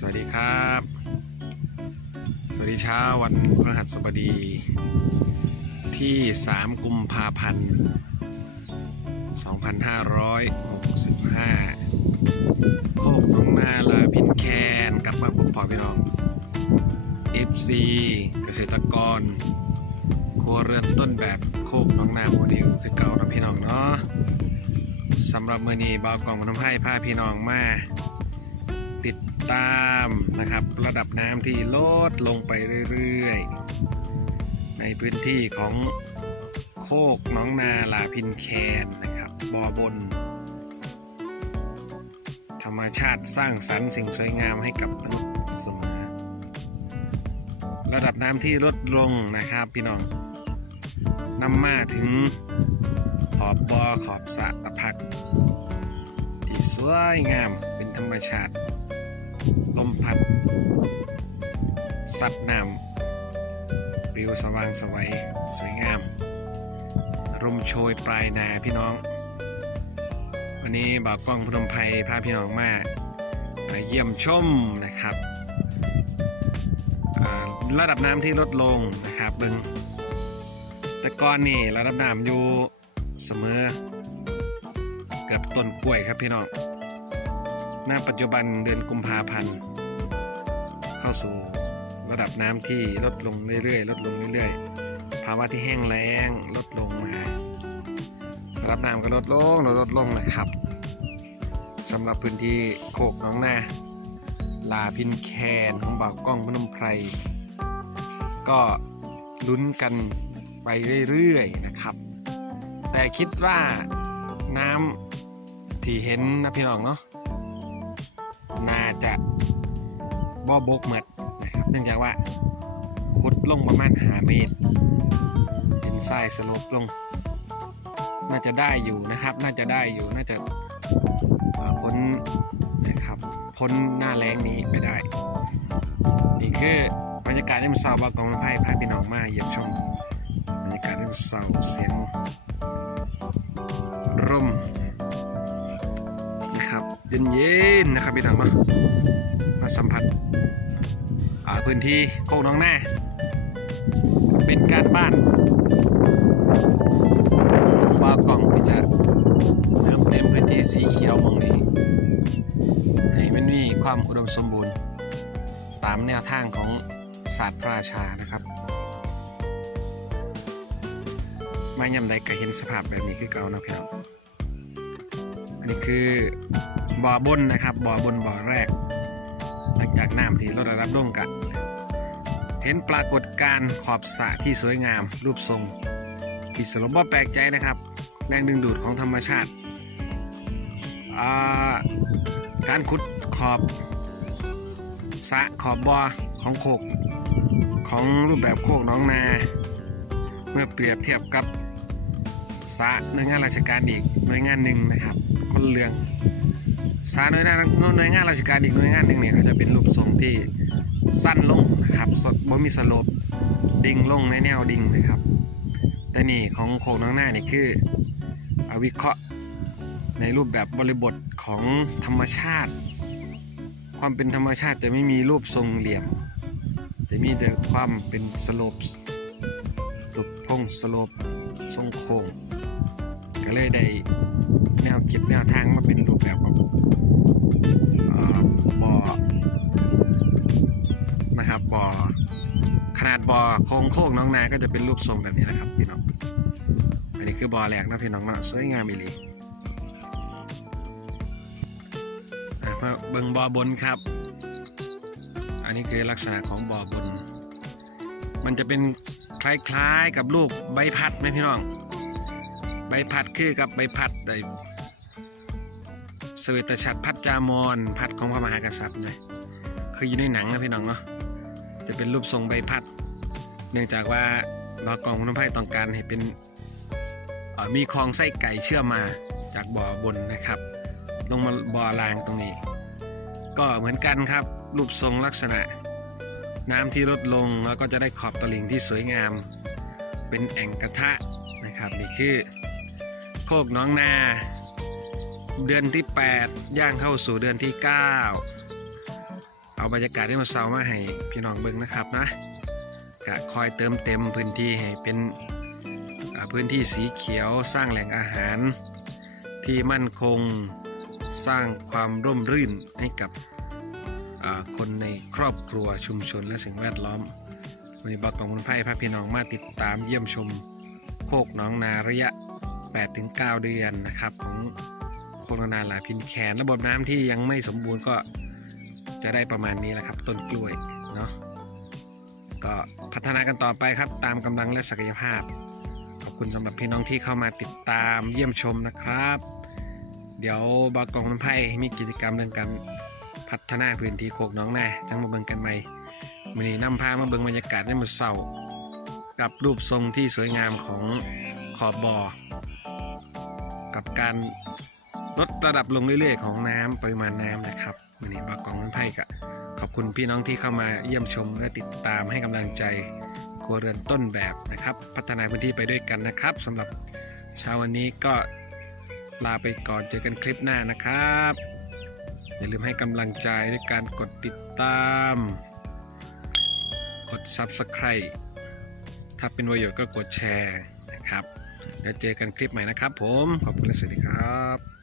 สวัสดีครับ สวัสดีเช้าวันพฤหัสบดีที่ 3 กุมภาพันธ์ 2565 โคกหน้องนาลาพินแคนกลับมาพบพ่อพี่น้อง FC เกษตรกร ครัวเรือนต้นแบบโคกน้องนาโมเดลคือเก่านะพี่น้องเนาะสำหรับมือนี้บาวกล่องพนมไพร่พาพี่น้องมาติด ตามนะครับ ระดับน้ำที่ลดลงไปเรื่อยๆ ในพื้นที่ของโคกหน้องนาลาพินแคนนะครับบ่อบน ธรรมชาติสร้างสรรค์สิ่งสวยงามให้กับมนุษย์เสมอระดับน้ำที่ลดลงนะครับพี่น้องนำมาถึงขอบบอขอบสระตะพัก ที่สวยงามเป็นธรรมชาติ ลมพัดสัดน้ำปลิวสว่างสวัยสวยงามลมโชยปลายนาพี่น้อง วันนี้บ่าวกล้องพนมไพรพาพี่น้องมามาเยี่ยมชมนะครับ ระดับน้ำที่ลดลงนะครับเบิงแต่ก่อนนี่ระดับน้ำอยู่เสมอเกือบต้นกล้วยครับพี่น้อง ณปัจจุบันเดือนกุมภาพันธ์ เข้าสู่ระดับน้ำที่ลดลงเรื่อยๆ ลดลงเรื่อยๆ ภาวะที่แห้งแล้งลดลงมาระดับน้ำก็ลดลงลดลดลงนะครับสำหรับพื้นที่โคกหน้องนาลาพินแคนของบ่าวกล้องพนมไพร ก็ลุ้นกันไปเรื่อยๆนะครับ แต่คิดว่าน้ำที่เห็นนะพี่น้องเนาะ จะบ่บกเหมือดนะครับเนื่องจากว่าขุดลงประมาณหาเมตร เป็นทรายสลบลง น่าจะได้อยู่นะครับ น่าจะได้อยู่น่าจะพ้นนะครับพ้นหน้าแรงนี้ไปได้ นี่คือบรรยากาศที่มันเศร้าบางกองไพ่พาพี่น้องมาเยี่ยมชมบรรยากาศที่มันเศร้าเสียง เย็นๆนะครับพี่น้องเนาะมาสัมผัสพื้นที่โคกหน้องหน้า เป็นการบ้านของบากล่องที่จะเติมเต็มพื้นที่สีเขียวมองนี้ให้มันมีความอุดมสมบูรณ์ ตามแนวทางของศาสตร์พระราชานะครับไมายำใดก็เห็นสภาพแบบนี้คือเก่านะพี่น้อง นนี้คือบ่อบนนะครับบ่อบนบ่อแรก หลังจากน้ำที่ลดระดับลงกันเห็นปรากฏการณ์ขอบสระที่สวยงาม รูปทรงที่สลบบ่แปลกใจนะครับ แรงดึงดูดของธรรมชาติาการขุดขอบสระขอบบ่อของโคกของรูปแบบโคกน้องนา เมื่อเปรียบเทียบกับสระหน่วยงานราชการอีกหน่วยงานหนึ่งนะครับ คนเรื่องสระหน่วยงานหน่วยงานราชการอีกหน่วยงานหนึ่งเนี่ยเขาจะเป็นรูปทรงที่สั้นลงนะครับสดบ่มีสโลปดิ่งลงในแนวดิ่งนะครับ แต่นี่ของโคกน้องหน้านี่คืออวิเคราะห์ในรูปแบบบริบทของธรรมชาติ ความเป็นธรรมชาติจะไม่มีรูปทรงเหลี่ยม จะมีแต่ความเป็นสโลปรูปพงสโลปทรงโค้ง ก็เลยได้แนวคิดแนวทางมาเป็นรูปแบบของบ่อนะครับบ่อขนาดบ่อโค้งโค้งน้องนาก็จะเป็นรูปทรงแบบนี้นะครับพี่น้องอันนี้คือบ่อแหลกนะพี่น้องเนาะสวยงามอีหลีอะมาเบิ่งบ่อบนครับ อันนี้คือลักษณะของบ่อบน มันจะเป็นคล้ายๆกับรูปใบพัดไหมพี่น้อง ใบพัดคือกับใบพัดไอสเวตฉัตพัดจามอนพัดของพระมหากษัตริย์เลยเคยอยู่ในหนังนะพี่น้องเนาะจะเป็นรูปทรงใบพัด เนื่องจากว่าบากองพนมไพรต้องการให้เป็นมีคลองไส้ไก่เชื่อมมาจากบ่อบนนะครับ ลงมาบ่อล่างตรงนี้ ก็เหมือนกันครับ รูปทรงลักษณะ น้ำที่ลดลงแล้วก็จะได้ขอบตลิ่งที่สวยงาม เป็นแอ่งกระทะนะครับนี่คือ โคกน้องนา เดือนที่ 8 ย่างเข้าสู่เดือนที่ 9 เอาบรรยากาศที่มาเซามาให้พี่น้องเบิ่งนะครับนะกะคอยเติมเต็มพื้นที่ให้เป็นพื้นที่สีเขียวสร้างแหล่งอาหาร ที่มั่นคงสร้างความร่มรื่นให้กับคนในครอบครัวชุมชนและสิ่งแวดล้อมวันนี้บอกกองคนไพ่พาพี่น้องมาติดตามเยี่ยมชมโคกน้องนาระยะ 8-9 เดือนนะครับ ของโคกหนองนาหลาพินแคนระบบน้ำที่ยังไม่สมบูรณ์ก็จะได้ประมาณนี้แหละครับ ต้นกล้วยเนาะก็พัฒนากันต่อไปครับตามกำลังและศักยภาพ ขอบคุณสำหรับพี่น้องที่เข้ามาติดตามเยี่ยมชมนะครับ เดี๋ยวบอกกองคนไพ่มีกิจกรรมเรื่องการพัฒนาพื้นที่โคกน้องนาจังมาเบิ่งกันใหม่มือนี้นำพามาเบิ่งบรรยากาศในมือเศร้ากับรูปทรงที่สวยงามของ ขอบบอ่อ กับการลดระดับลงเรื่อยๆ ของน้ำปริมาณน้ำนะครับมือนี้บากองน้ำไผ่กะขอบคุณพี่น้องที่เข้ามาเยี่ยมชมและติดตามให้กำลังใจครัวเรือนต้นแบบนะครับ พัฒนาพื้นที่ไปด้วยกันนะครับสำหรับเช้าวันนี้ก็ลาไปก่อนเจอกันคลิปหน้านะครับ อย่าลืมให้กำลังใจด้วยการกดติดตาม กด Subscribe ถ้าเป็นประโยชน์ก็กดแชร์ นะครับแล้วเจอกันคลิปใหม่นะครับผม ขอบคุณและสวัสดีครับ